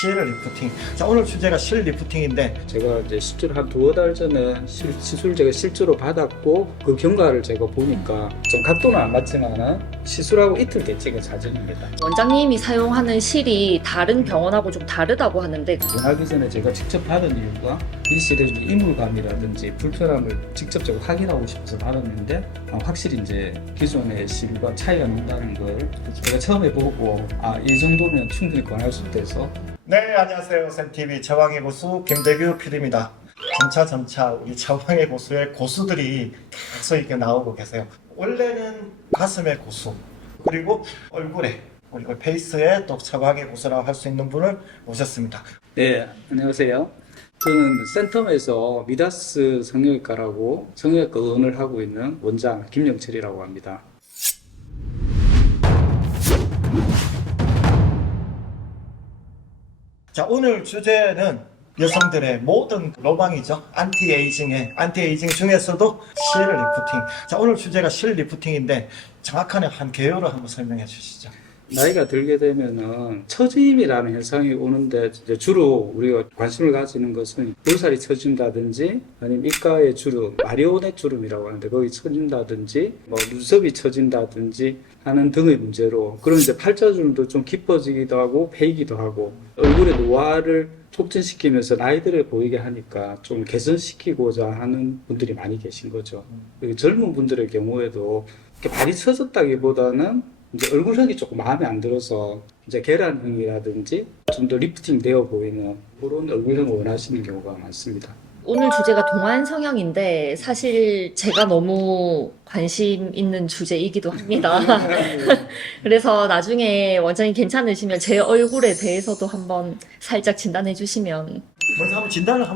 실 리프팅. 자, 오늘 주제가 실 리프팅인데 제가 이제 실제로 한 두어 달 전에 시술 제가 실제로 받았고 그 경과를 제가 보니까 좀 각도는 안 맞지만은 시술하고 이틀 뒤에 찍은 사진입니다. 원장님이 사용하는 실이 다른 병원하고 좀 다르다고 하는데 원하기 전에 제가 직접 받은 이유가 이 실의 이물감이라든지 불편함을 직접 제가 확인하고 싶어서 받았는데 확실히 이제 기존의 실과 차이가 난다는 걸 제가 처음에 보고 이 정도면 충분히 권할 수 있대서. 네, 안녕하세요. 샘TV 제왕의 고수 김대규 PD입니다. 점차 우리 제왕의 고수의 고수들이 계속 이렇게 나오고 계세요. 원래는 가슴의 고수, 그리고 얼굴에, 그리고 페이스에 또 제왕의 고수라고 할 수 있는 분을 모셨습니다. 네, 안녕하세요. 저는 센텀에서 미다스 성형외과라고 성형외과 의원을 하고 있는 원장 김영철이라고 합니다. 자, 오늘 주제는 여성들의 모든 로망이죠. 안티에이징 중에서도 실 리프팅. 자, 오늘 주제가 실 리프팅인데 정확한 한 개요를 한번 설명해 주시죠. 나이가 들게 되면은 처짐이라는 현상이 오는데 이제 주로 우리가 관심을 가지는 것은 볼살이 처진다든지 아니면 입가의 주름, 마리오넷 주름이라고 하는데 거기 처진다든지 뭐 눈썹이 처진다든지 하는 등의 문제로, 그런 이제 팔자주름도 좀 깊어지기도 하고 패이기도 하고 얼굴의 노화를 촉진시키면서 나이 들어 보이게 하니까 좀 개선시키고자 하는 분들이 많이 계신 거죠. 그리고 젊은 분들의 경우에도 이렇게 많이 처졌다기보다는 이제 얼굴형이 조금 마음에 안 들어서 이제 계란형이라든지 좀 더 리프팅 되어 보이는 그런 얼굴형을 원하시는 경우가 많습니다. 오늘 주제가 동안 성형인데 사실 제가 너무 관심 있는 주제이기도 합니다. 그래서 나중에 원장님 괜찮으시면 제 얼굴에 대해서도 한번 살짝 진단해 주시면. 먼저 한번 진단을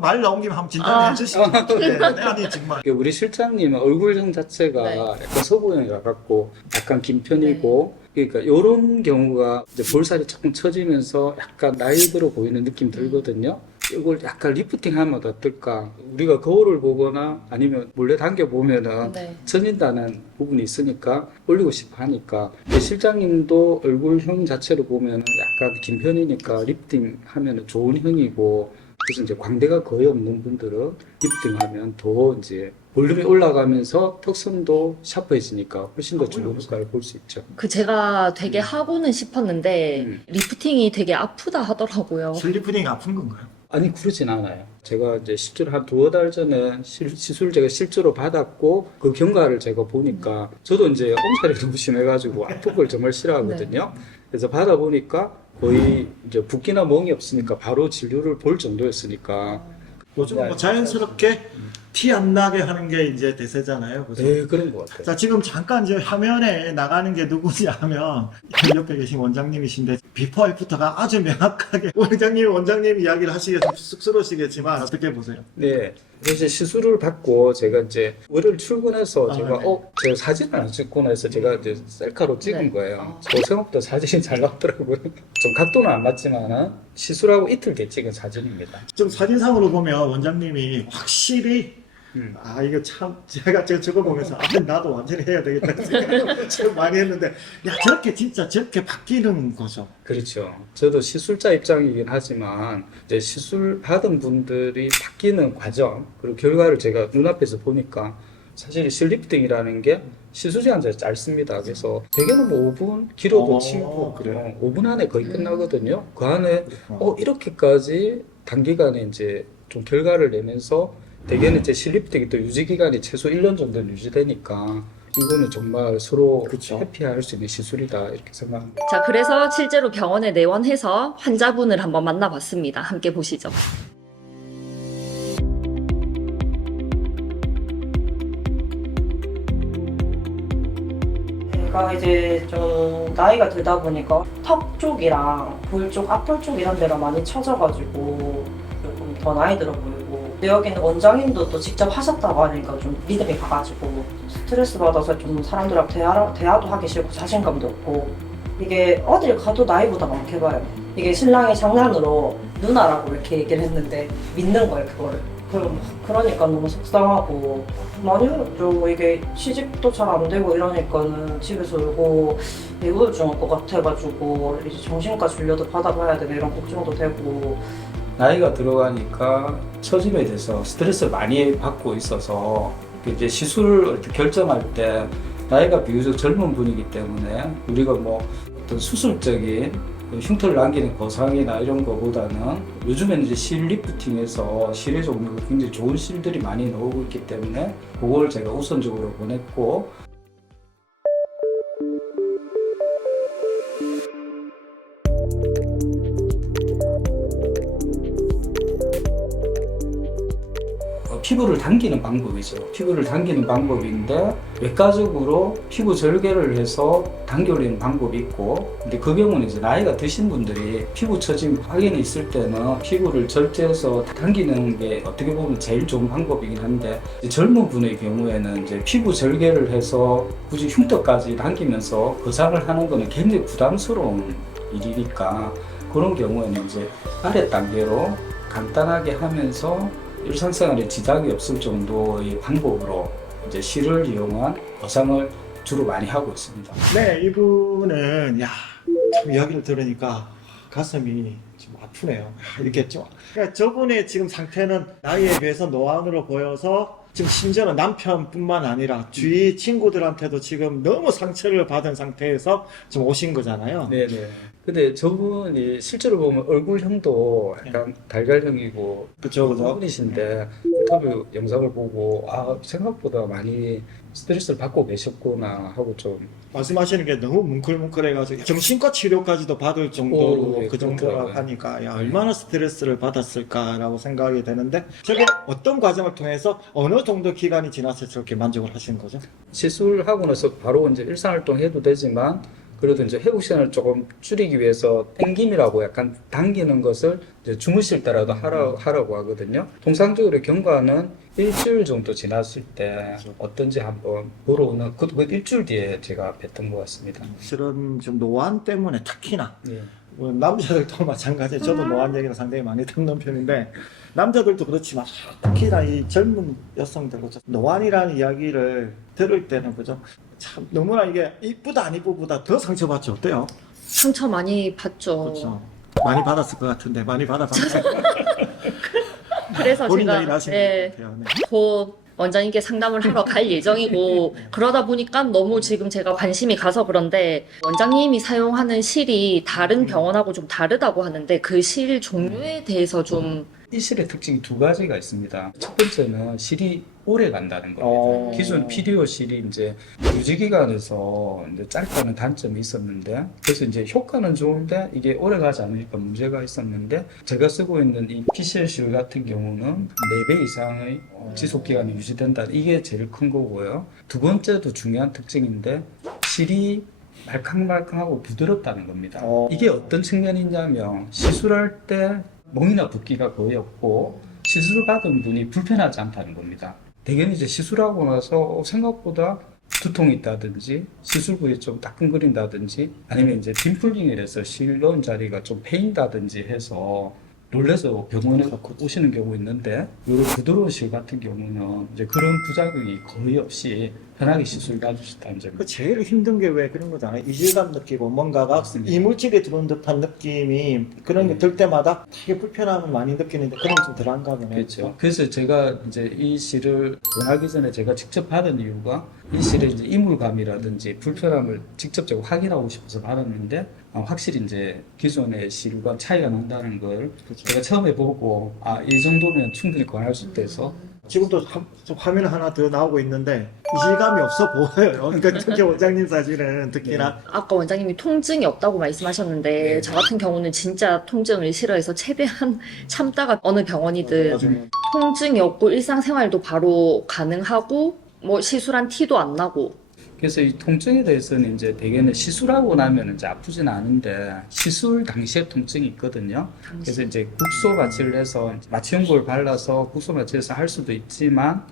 말 나온 김에 한번 진단해 주시죠. 네, 아니 정말. 우리 실장님은 얼굴형 자체가 네. 약간 서구형이 가깝고 약간 긴 편이고 그러니까 이런 경우가 이제 볼살이 조금 처지면서 약간 나이 들어 보이는 느낌 들거든요. 이걸 약간 리프팅 하면 어떨까? 우리가 거울을 보거나 아니면 몰래 당겨 보면은 네. 처진다는 부분이 있으니까 올리고 싶어 하니까, 실장님도 얼굴형 자체로 보면은 약간 긴 편이니까 리프팅 하면은 좋은 형이고, 그래서 이제 광대가 거의 없는 분들은 리프팅 하면 더 이제 볼륨이 올라가면서 턱선도 샤프해지니까 훨씬 더 좋은 효과를 볼 수 있죠. 제가 되게 하고는 싶었는데 리프팅이 되게 아프다 하더라고요. 실 리프팅이 아픈 건가요? 아니, 그러진 않아요. 제가 이제 실제로 한 두어 달 전에 시술 제가 실제로 받았고 그 경과를 제가 보니까 저도 이제 엄살이 너무 심해가지고 아픈 걸 정말 싫어하거든요. 그래서 받아보니까 거의 이제 붓기나 멍이 없으니까 바로 진료를 볼 정도였으니까. 요즘은 뭐 자연스럽게 티 안 나게 하는 게 이제 대세잖아요. 그죠? 네, 그런 것 같아요. 자, 지금 잠깐 이제 화면에 나가는 게 누구지 하면 옆에 계신 원장님이신데 비포 애프터가 아주 명확하게 원장님 이야기를 하시기에 좀 쑥스러우시겠지만 어떻게 보세요? 네. 그래서 시술을 받고 제가 이제 월요일 출근해서 제가 네. 제가 사진을 안 찍고 나서 제가 이제 셀카로 찍은 네. 거예요. 생각보다 사진이 잘 나왔더라고요. 좀 각도는 안 맞지만은 시술하고 이틀 뒤에 찍은 사진입니다. 좀 사진상으로 보면 원장님이 확실히 이거 참 제가 저거 보면서 나도 완전히 해야 되겠다 생각을 참 많이 했는데, 야, 저렇게 바뀌는 거죠. 그렇죠. 저도 시술자 입장이긴 하지만 이제 시술 받은 분들이 바뀌는 과정 그리고 결과를 제가 눈앞에서 보니까 사실 실리프팅이라는 게 시술 시간이 짧습니다. 그래서 대개는 뭐 5분, 길어도 7분, 그래요? 5분 안에 거의 끝나거든요. 그 안에 이렇게까지 단기간에 이제 좀 결과를 내면서 대개는 이제 실리프팅이 또 유지 기간이 최소 1년 정도는 유지되니까 이거는 정말 서로 그쵸. 해피할 수 있는 시술이다 이렇게 생각합니다. 자, 그래서 실제로 병원에 내원해서 환자분을 한번 만나봤습니다. 함께 보시죠. 제가 이제 좀 나이가 들다 보니까 턱 쪽이랑 볼 쪽, 앞볼 쪽 이런 데가 많이 처져가지고 조금 더 나이 들어 보이고, 근데 여기는 원장님도 또 직접 하셨다고 하니까 좀 믿음이 가가지고 스트레스 받아서 좀 사람들하고 대화도 하기 싫고 자신감도 없고, 이게 어딜 가도 나이보다 많게 봐요. 이게 신랑이 장난으로 누나라고 이렇게 얘기를 했는데 믿는 거예요, 그거를. 그러니까 너무 속상하고 많이 어렵죠. 이게 시집도 잘 안 되고 이러니까는 집에서 울고 우울증 올 것 같아가지고 이제 정신과 진료도 받아봐야 되고 이런 걱정도 되고. 나이가 들어가니까 처짐에 대해서 스트레스를 많이 받고 있어서 이제 시술을 결정할 때 나이가 비교적 젊은 분이기 때문에 우리가 뭐 어떤 수술적인 흉터를 남기는 거상이나 이런 거보다는 요즘에는 이제 실 리프팅해서 실의 종류가 굉장히 좋은 실들이 많이 나오고 있기 때문에 그걸 제가 우선적으로 보냈고, 피부를 당기는 방법이죠. 피부를 당기는 방법인데 외과적으로 피부 절개를 해서 당겨 올리는 방법이 있고, 근데 그 경우는 이제 나이가 드신 분들이 피부 처짐 확인이 있을 때는 피부를 절제해서 당기는 게 어떻게 보면 제일 좋은 방법이긴 한데, 이제 젊은 분의 경우에는 이제 피부 절개를 해서 굳이 흉터까지 당기면서 거상을 하는 거는 굉장히 부담스러운 일이니까, 그런 경우에는 이제 아래 단계로 간단하게 하면서 일상생활에 지장이 없을 정도의 방법으로 이제 실을 이용한 거상을 주로 많이 하고 있습니다. 네, 이분은 참 이야기를 들으니까 가슴이 좀 아프네요. 이렇게 좀 그러니까 저분의 지금 상태는 나이에 비해서 노안으로 보여서 지금 심지어는 남편뿐만 아니라 주위 친구들한테도 지금 너무 상처를 받은 상태에서 지금 오신 거잖아요. 네네. 근데 저분이 실제로 보면 얼굴형도 약간 달걀형이고 그쵸, 그죠? 분이신데 인터뷰 영상을 보고 생각보다 많이 스트레스를 받고 계셨구나 하고 좀. 말씀하시는 게 너무 뭉클뭉클해가지고 정신과 치료까지도 받을 정도로 네, 그 정도라 그렇더라고요. 하니까 얼마나 스트레스를 받았을까라고 생각이 되는데, 저게 어떤 과정을 통해서 어느 정도 기간이 지났을 때 저렇게 만족을 하신 거죠? 시술하고 나서 바로 이제 일상활동 해도 되지만 그래도 이제 회복 시간을 조금 줄이기 위해서 땡김이라고 약간 당기는 것을 이제 주무실 때라도 하라고 하거든요. 통상적으로 경과는 일주일 정도 지났을 때 어떤지 한번 보러 오는 그 일주일 뒤에 제가 뵀던 것 같습니다. 실은 좀 노안 때문에 특히나 예. 뭐 남자들도 마찬가지예요. 저도 노안 얘기를 상당히 많이 듣는 편인데 남자들도 그렇지만 특히나 이 젊은 여성들 그죠? 노안이라는 이야기를 들을 때는 그죠? 참 너무나 이게 이쁘다 안 이쁘보다 더 상처받죠. 어때요? 상처 많이 받죠. 그렇죠. 많이 받았을 것 같은데 많이 받아봤어요. 그래서 본인 제가 얘기를 하시는 네, 것 같아요. 네. 곧 원장님께 상담을 하러 갈 예정이고 그러다 보니까 너무 지금 제가 관심이 가서 그런데 원장님이 사용하는 실이 다른 병원하고 좀 다르다고 하는데 그 실 종류에 대해서 좀 이 실의 특징이 두 가지가 있습니다. 첫 번째는 실이 오래 간다는 겁니다. 기존 PDO 실이 이제 유지 기간에서 이제 짧다는 단점이 있었는데, 그래서 이제 효과는 좋은데 이게 오래 가지 않으니까 문제가 있었는데, 제가 쓰고 있는 이 PCL 실 같은 경우는 4배 이상의 지속 기간이 유지된다. 이게 제일 큰 거고요. 두 번째도 중요한 특징인데 실이 말캉말캉하고 부드럽다는 겁니다. 이게 어떤 측면이냐면 시술할 때 멍이나 붓기가 거의 없고 시술 받은 분이 불편하지 않다는 겁니다. 대개는 이제 시술하고 나서 생각보다 두통이 있다든지 시술 부위에 좀 따끔거린다든지 아니면 이제 딤플링을 해서 실 넣은 자리가 좀 패인다든지 해서 놀래서 병원에 오시는 경우 있는데, 이런 부드러운 실 같은 경우는 이제 그런 부작용이 거의 없이 편하게 시술 받을 수 있다는 점입니다. 그 제일 힘든 게 왜 그런 거잖아요. 이질감 느끼고 뭔가가 맞습니다. 이물질이 들어온 듯한 느낌이 그런 게 들 때마다 되게 불편함을 많이 느끼는데 그런 게 좀 덜한가 보네요. 그렇죠. 그래서 제가 이제 이 실을 원하기 전에 제가 직접 받은 이유가 이 실에 이제 이물감이라든지 불편함을 직접적으로 확인하고 싶어서 받았는데, 확실히 이제 기존의 실과 차이가 난다는 걸 그렇죠. 제가 처음에 보고 이 정도면 충분히 권할 수 있대서. 지금도 화면 하나 더 나오고 있는데 이질감이 없어 보여요. 그러니까 특히 원장님 사실은 특히나 아까 원장님이 통증이 없다고 말씀하셨는데 네. 저 같은 경우는 진짜 통증을 싫어해서 최대한 참다가 어느 병원이든 맞아요. 통증이 없고 일상생활도 바로 가능하고 뭐 시술한 티도 안 나고. 그래서 이 통증에 대해서는 이제 대개는 시술하고 나면 이제 아프진 않은데 시술 당시에 통증이 있거든요. 그래서 이제 국소 마취를 해서 마취용구를 발라서 국소 마취해서 할 수도 있지만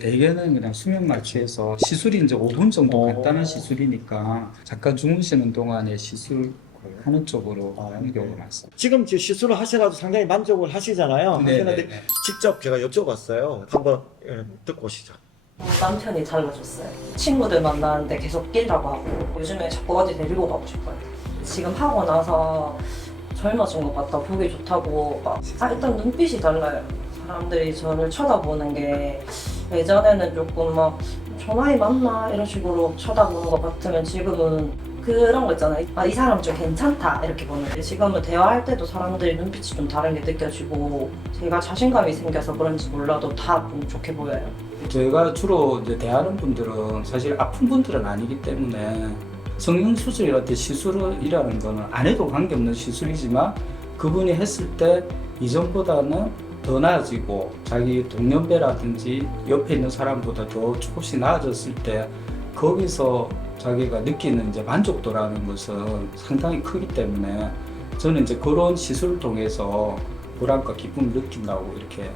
대개는 그냥 수면 마취해서 시술이 이제 5분 정도 간단한 시술이니까 잠깐 주무시는 동안에 시술 그래요? 하는 쪽으로 아, 하는 네. 경우가 많습니다. 지금 시술을 하셔가지고 상당히 만족을 하시잖아요. 네, 하시는데 네, 네. 직접 제가 여쭤봤어요. 한번 듣고 오시죠. 남편이 달라졌어요. 친구들 만나는데 계속 낀다고 하고 요즘에 자꾸 어디 데리고 가고 싶어요. 지금 하고 나서 젊어진 것 같다, 보기 좋다고 일단 눈빛이 달라요. 사람들이 저를 쳐다보는 게 예전에는 조금 막 저 나이 맞나 이런 식으로 쳐다보는 것 같으면 지금은 그런 거 있잖아요. 이 사람 좀 괜찮다 이렇게 보는데 지금은 대화할 때도 사람들이 눈빛이 좀 다른 게 느껴지고 제가 자신감이 생겨서 그런지 몰라도 다 좋게 보여요. 저희가 주로 이제 대하는 분들은 사실 아픈 분들은 아니기 때문에 성형수술이라든지 시술이라는 거는 안 해도 관계없는 시술이지만 그분이 했을 때 이전보다는 더 나아지고 자기 동년배라든지 옆에 있는 사람보다 더 조금씩 나아졌을 때 거기서 자기가 느끼는 이제 만족도라는 것은 상당히 크기 때문에 저는 이제 그런 시술을 통해서 보람과 기쁨을 느낀다고 이렇게.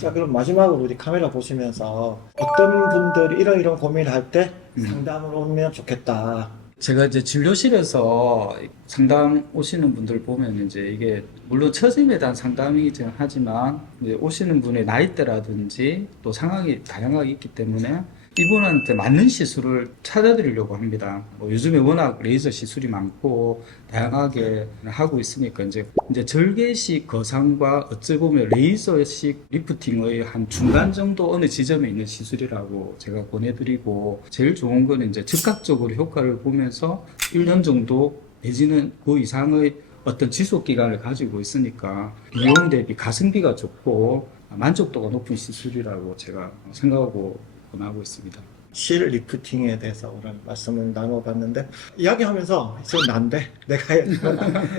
자, 그럼 마지막으로 우리 카메라 보시면서 어떤 분들이 이런 고민을 할 때 상담을 오면 좋겠다. 제가 이제 진료실에서 상담 오시는 분들 보면 이제 이게 물론 처짐에 대한 상담이긴 하지만 이제 오시는 분의 나이대라든지 또 상황이 다양하게 있기 때문에 이분한테 맞는 시술을 찾아드리려고 합니다. 뭐 요즘에 워낙 레이저 시술이 많고 다양하게 하고 있으니까 이제 절개식 거상과 어찌 보면 레이저식 리프팅의 한 중간 정도 어느 지점에 있는 시술이라고 제가 보내드리고 제일 좋은 거는 이제 즉각적으로 효과를 보면서 1년 정도 내지는 그 이상의 어떤 지속 기간을 가지고 있으니까 비용 대비 가성비가 좋고 만족도가 높은 시술이라고 제가 생각하고 권하고 있습니다. 실 리프팅에 대해서 오늘 말씀을 나눠봤는데 이야기하면서 지금 난데 내가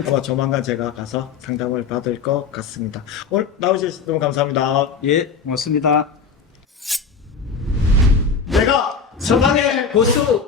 아마 조만간 제가 가서 상담을 받을 것 같습니다. 오늘 나오셔서 너무 감사합니다. 예, 고맙습니다. 내가 처방의 고수!